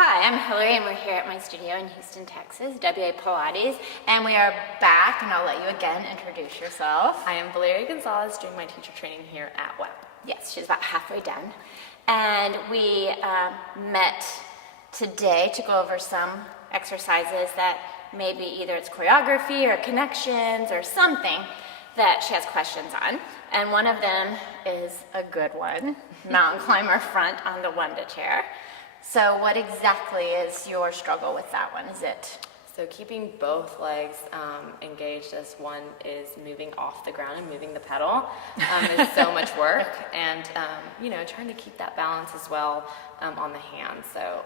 Hi, I'm Hillary and we're here at my studio in Houston, Texas, WA Pilates, and we are back, and I'll let you again introduce yourself. I am Valeria Gonzalez doing my teacher training here at WEP. Yes, she's about halfway done. And we met today to go over some exercises that maybe either it's choreography or connections or something that she has questions on. And one of them is a good one, mountain climber front on the Wunda Chair. So what exactly is your struggle with that one? Is it? So keeping both legs engaged as one is moving off the ground and moving the pedal is so much work, and trying to keep that balance as well on the hands. So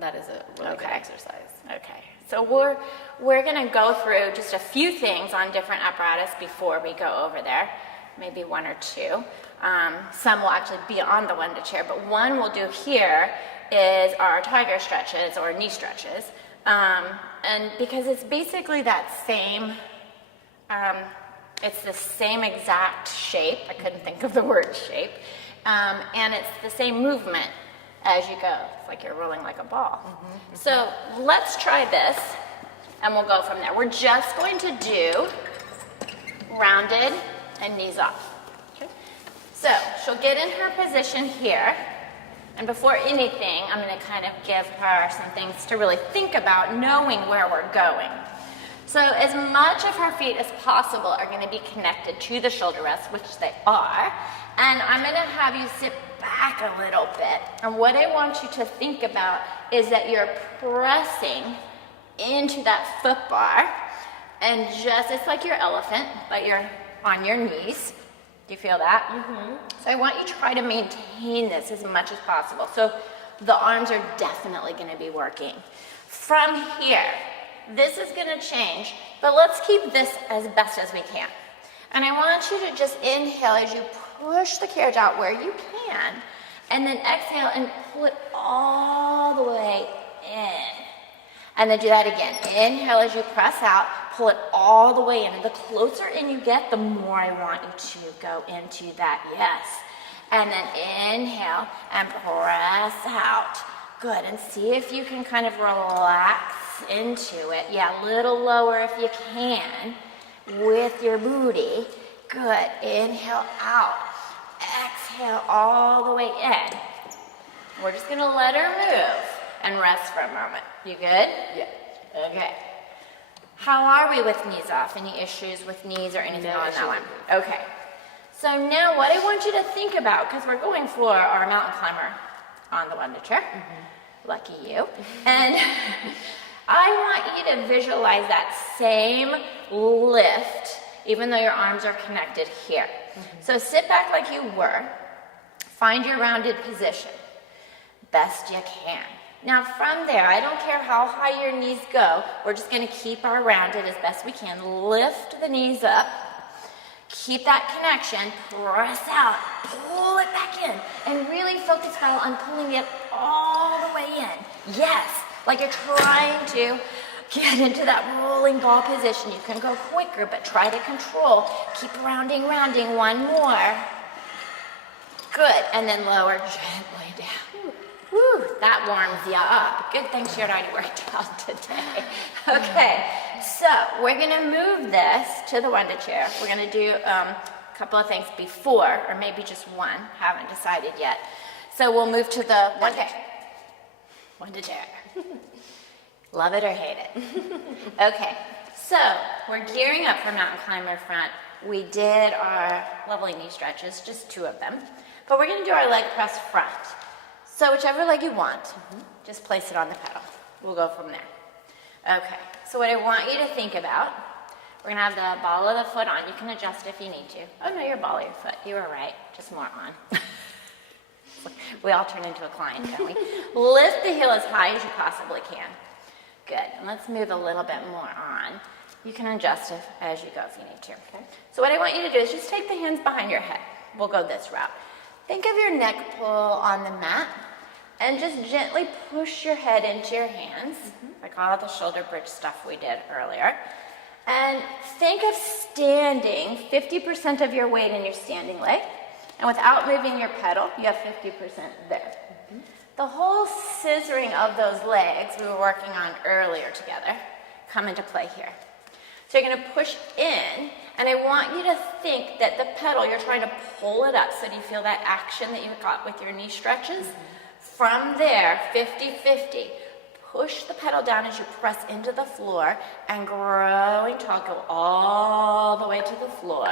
that is a really good exercise. Okay. So we're going to go through just a few things on different apparatus before we go over there, maybe one or two. Some will actually be on the Wunda Chair, but one we'll do here is our tiger stretches or knee stretches. And because it's basically that same, it's the same exact shape. I couldn't think of the word shape. And it's the same movement as you go. It's like you're rolling like a ball. Mm-hmm. So let's try this and we'll go from there. We're just going to do rounded and knees off. So she'll get in her position here, and before anything, I'm going to kind of give her some things to really think about, knowing where we're going. So as much of her feet as possible are going to be connected to the shoulder rests, which they are, and I'm going to have you sit back a little bit. And what I want you to think about is that you're pressing into that foot bar, and it's like your elephant, but you're on your knees. Do you feel that? Mm-hmm. So I want you to try to maintain this as much as possible. So the arms are definitely going to be working. From here, this is going to change, but let's keep this as best as we can. And I want you to just inhale as you push the carriage out where you can, and then exhale and pull it all the way in. And then do that again. Inhale as you press out, pull it all the way in. And the closer in you get, the more I want you to go into that yes. And then inhale and press out. Good. And see if you can kind of relax into it. Yeah, a little lower if you can with your booty. Good. Inhale out. Exhale all the way in. We're just going to let her move and rest for a moment. You good? Yeah. Okay. How are we with knees off? Any issues with knees or anything on that one? Okay. So now what I want you to think about, because we're going for our mountain climber on the Wunda Chair. Mm-hmm. Lucky you. And I want you to visualize that same lift, even though your arms are connected here. Mm-hmm. So sit back like you were. Find your rounded position. Best you can. Now from there, I don't care how high your knees go, we're just going to keep our rounded as best we can. Lift the knees up, keep that connection, press out, pull it back in, and really focus on pulling it all the way in. Yes, like you're trying to get into that rolling ball position. You can go quicker, but try to control. Keep rounding, one more. Good, and then lower gently down. Whew, that warms you up. Good thing she had already worked out today. Okay, so we're gonna move this to the Wunda Chair. We're gonna do a couple of things before, or maybe just one, haven't decided yet. So we'll move to the Wunda Chair. Love it or hate it. Okay, so we're gearing up for mountain climber front. We did our lovely knee stretches, just two of them, but we're gonna do our leg press front. So whichever leg you want, just place it on the pedal. We'll go from there. Okay, so what I want you to think about, we're gonna have the ball of the foot on. You can adjust if you need to. Oh no, your ball of your foot, you were right, just more on. We all turn into a client, don't we? Lift the heel as high as you possibly can. Good, and let's move a little bit more on. You can adjust as you go if you need to. Okay. So what I want you to do is just take the hands behind your head. We'll go this route. Think of your neck pull on the mat and just gently push your head into your hands, like all the shoulder bridge stuff we did earlier. And think of standing 50% of your weight in your standing leg And without moving your pedal, you have 50% there. The whole scissoring of those legs we were working on earlier together come into play here. So you're going to push in, and I want you to think that the pedal, you're trying to pull it up. So do you feel that action that you got with your knee stretches? From there, 50-50. Push the pedal down as you press into the floor, and growing tall, go all the way to the floor.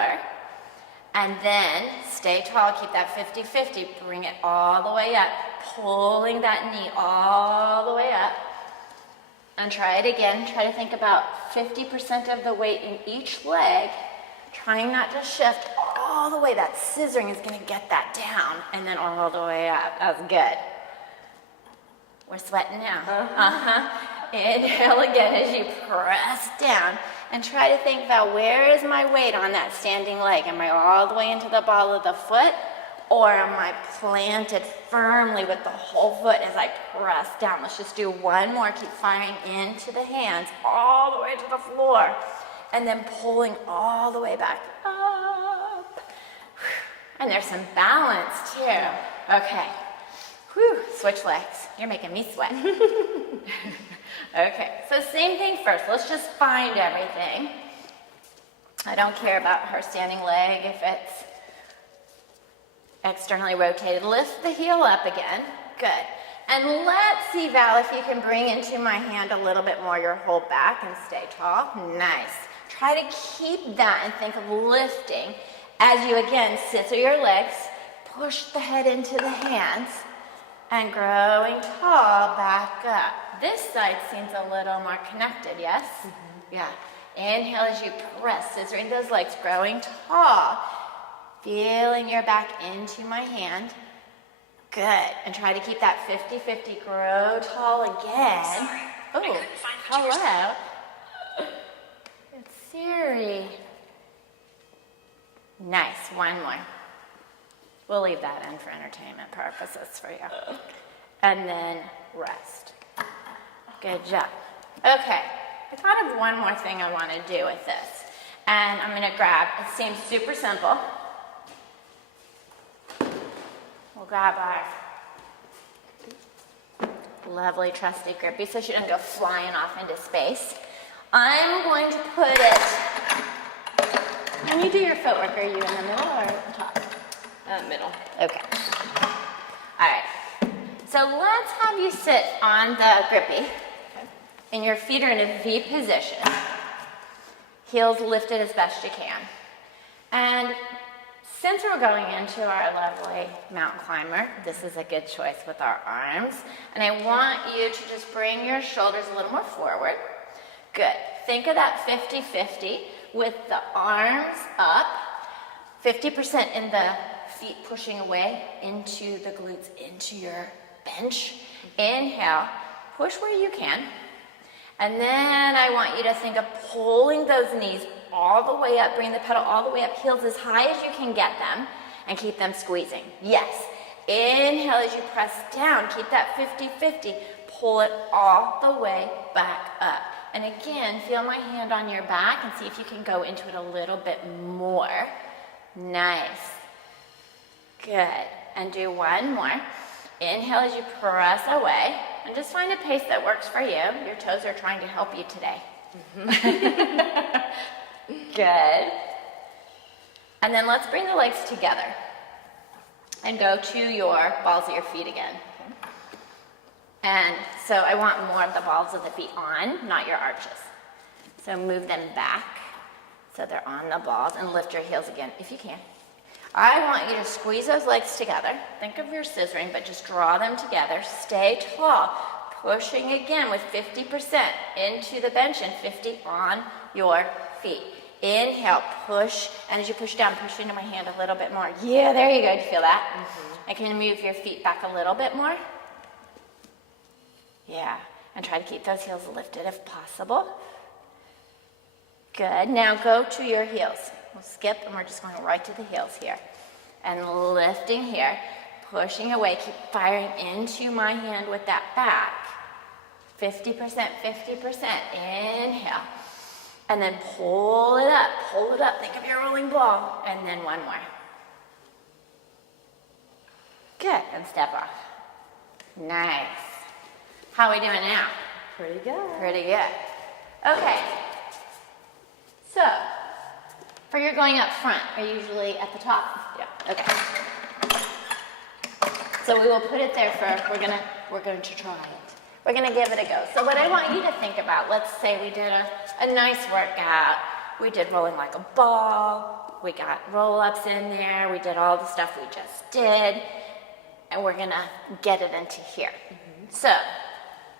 And then stay tall, keep that 50-50, bring it all the way up, pulling that knee all the way up. And try it again. Try to think about 50% of the weight in each leg, trying not to shift all the way. That scissoring is going to get that down, and then all the way up. That's good. We're sweating now. Inhale again as you press down, and try to think about, where is my weight on that standing leg? Am I all the way into the ball of the foot, or am I planted firmly with the whole foot as I press down? Let's just do one more. Keep firing into the hands all the way to the floor, and then pulling all the way back up. And there's some balance too. Okay. Whew, switch legs. You're making me sweat. Okay, so same thing first. Let's just find everything. I don't care about her standing leg if it's externally rotated. Lift the heel up again. Good. And let's see, Val, if you can bring into my hand a little bit more your whole back and stay tall. Nice. Try to keep that and think of lifting as you, again, scissor your legs, push the head into the hands, and growing tall back up. This side seems a little more connected, yes? Yeah. Inhale as you press, scissoring those legs, growing tall. Feeling your back into my hand. Good. And try to keep that 50-50, grow tall again. Oh, hello. It's Siri. Nice. One more. We'll leave that in for entertainment purposes for you. And then rest. Good job. Okay, I thought of one more thing I want to do with this. And I'm going to grab, it seems super simple. We'll grab our lovely trusty grippy so she doesn't go flying off into space. I'm going to put it, when you do your footwork, are you in the middle or at the top? Middle. Okay. All right. So let's have you sit on the grippy, and your feet are in a V position. Heels lifted as best you can. And since we're going into our lovely mountain climber, this is a good choice with our arms. And I want you to just bring your shoulders a little more forward. Good. Think of that 50-50 with the arms up, 50% in the feet pushing away into the glutes, into your bench. Inhale, push where you can. And then I want you to think of pulling those knees all the way up, bring the pedal all the way up, heels as high as you can get them, and keep them squeezing. Yes. Inhale as you press down, keep that 50-50, pull it all the way back up. And again, feel my hand on your back and see if you can go into it a little bit more. Nice. Good. And do one more. Inhale as you press away, and just find a pace that works for you. Your toes are trying to help you today. Good. And then let's bring the legs together and go to your balls of your feet again. And so I want more of the balls of the feet on, not your arches. So move them back so they're on the balls, and lift your heels again if you can. I want you to squeeze those legs together. Think of your scissoring, but just draw them together. Stay tall. Pushing again with 50% into the bench and 50 on your feet. Inhale, push, and as you push down, push into my hand a little bit more. Yeah, there you go. Do you feel that? And can you move your feet back a little bit more? Yeah, and try to keep those heels lifted if possible. Good. Now go to your heels. We'll skip, and we're just going right to the heels here. And lifting here, pushing away, keep firing into my hand with that back. 50%, 50%. Inhale. And then pull it up, pull it up. Think of your rolling ball. And then one more. and step off. Nice. How are we doing now? Pretty good. Pretty good. Okay. So, for your going up front, are you usually at the top? Yeah. Okay. So we will put it there for, we're going to try it. We're gonna give it a go. So what I want you to think about, let's say we did a nice workout. We did rolling like a ball. We got roll-ups in there. We did all the stuff we just did. And we're gonna get it into here. So,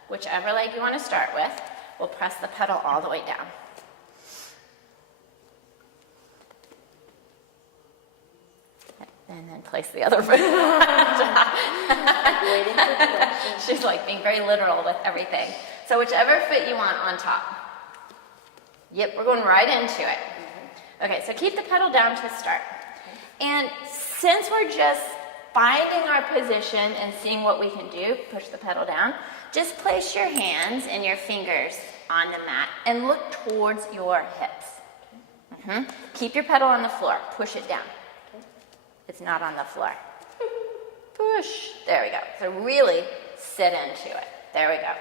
whichever leg you wanna start with, we'll press the pedal all the way down. And then place the other foot. She's like being very literal with everything. So whichever foot you want on top. Yep, we're going right into it. Okay, so keep the pedal down to start. And since we're just finding our position and seeing what we can do, push the pedal down, just place your hands and your fingers on the mat and look towards your hips. Keep your pedal on the floor, push it down. It's not on the floor. Push. There we go. So really sit into it. There we go.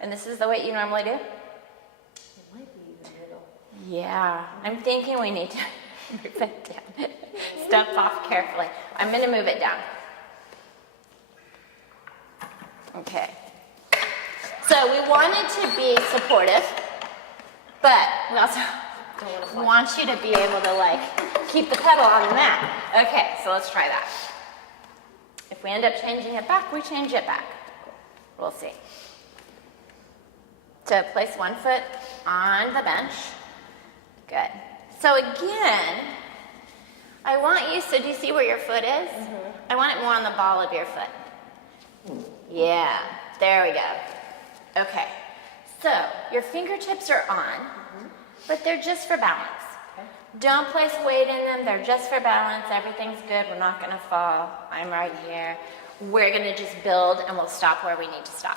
And this is the weight you normally do? It might be the middle. Yeah. I'm thinking we need to move it down. Step off carefully. I'm going to move it down. Okay. So we wanted to be supportive, but we also want you to be able to like keep the pedal on the mat. Okay, so let's try that. If we end up changing it back, we change it back. We'll see. So place one foot on the bench. Good. So again, I want you, so do you see where your foot is? I want it more on the ball of your foot. Yeah, there we go. Okay, so your fingertips are on, but they're just for balance. Don't place weight in them. They're just for balance. Everything's good. We're not going to fall. I'm right here. We're going to just build, and we'll stop where we need to stop.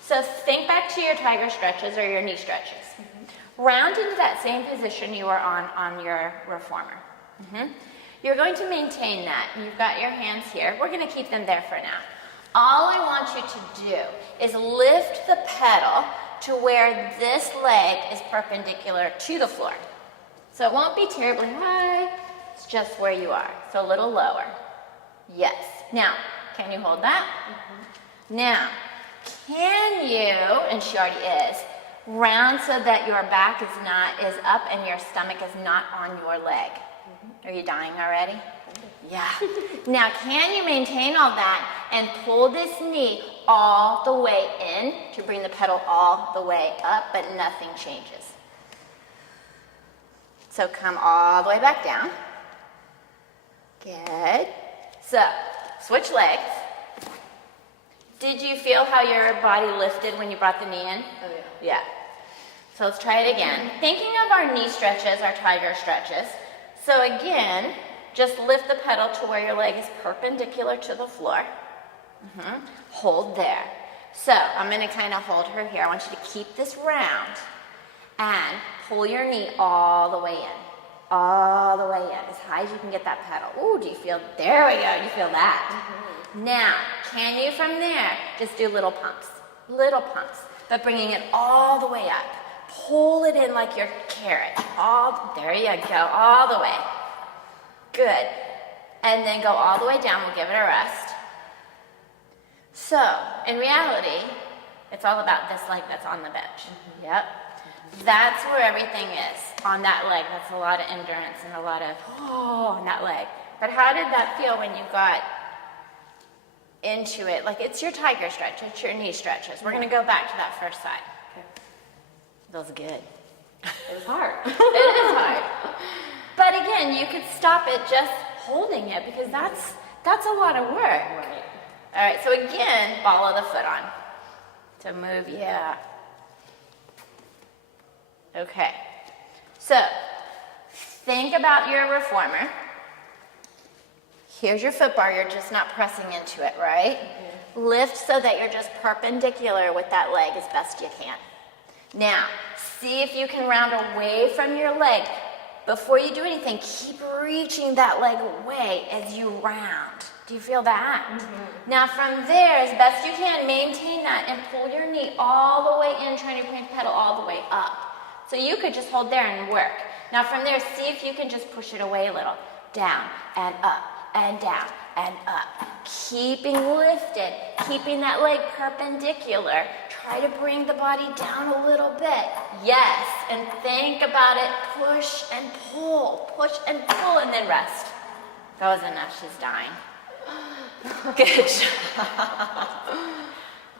So think back to your tiger stretches or your knee stretches. Round into that same position you were on your reformer. You're going to maintain that. You've got your hands here. We're going to keep them there for now. All I want you to do is lift the pedal to where this leg is perpendicular to the floor. So it won't be terribly high, it's just where you are. So a little lower. Yes. Now, can you hold that? Now, can you, and she already is, round so that your back is up and your stomach is not on your leg? Are you dying already? Yeah. Now, can you maintain all that and pull this knee all the way in to bring the pedal all the way up, but nothing changes? So come all the way back down. Good. So, switch legs. Did you feel how your body lifted when you brought the knee in? Oh, yeah. Yeah. So let's try it again. Thinking of our knee stretches, our tiger stretches. So again, just lift the pedal to where your leg is perpendicular to the floor. Hold there. So I'm going to kind of hold her here. I want you to keep this round and pull your knee all the way in. All the way in, as high as you can get that pedal. Ooh, do you feel, there we go, you feel that? Now, can you from there just do little pumps, but bringing it all the way up. Pull it in like your carrot. There you go, all the way. Good. And then go all the way down, we'll give it a rest. So, in reality, it's all about this leg that's on the bench. Yep. That's where everything is, on that leg. That's a lot of endurance and a lot of, on that leg. But how did that feel when you got into it? Like, it's your tiger stretch, it's your knee stretches. We're going to go back to that first side. Okay. That was good. It was hard. It is hard. But again, you could stop it just holding it because that's a lot of work. Right. All right, so again, follow the foot on. To move, yeah. Okay, so think about your reformer. Here's your foot bar, you're just not pressing into it, right? Lift so that you're just perpendicular with that leg as best you can. Now, see if you can round away from your leg. Before you do anything, keep reaching that leg away as you round Do you feel that? Now from there, as best you can, maintain that and pull your knee all the way in, trying to bring the pedal all the way up. So you could just hold there and work. Now from there, see if you can just push it away a little. Down and up and down and up. Keeping lifted, keeping that leg perpendicular. Try to bring the body down a little bit. Yes, and think about it. Push and pull, and then rest. That was enough, she's dying. Good job.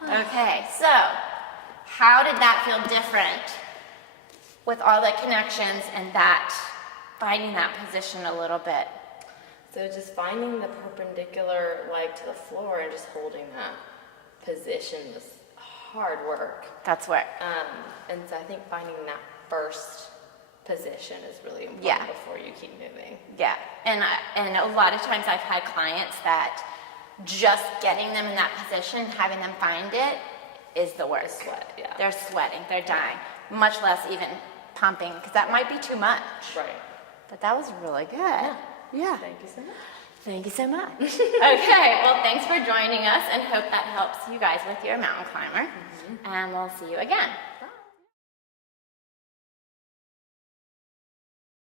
Okay, so how did that feel different with all the connections and that, finding that position a little bit? So just finding the perpendicular leg to the floor and just holding that position was hard work. That's work. And so I think finding that first position is really important Yeah. before you keep moving. Yeah, and a lot of times I've had clients that just getting them in that position, having them find it, is the worst. Sweat, yeah. They're sweating, they're dying, much less even pumping, because that might be too much. Right. But that was really good. Yeah. Thank you so much. Thank you so much. Okay, well, thanks for joining us, and hope that helps you guys with your mountain climber. And we'll see you again.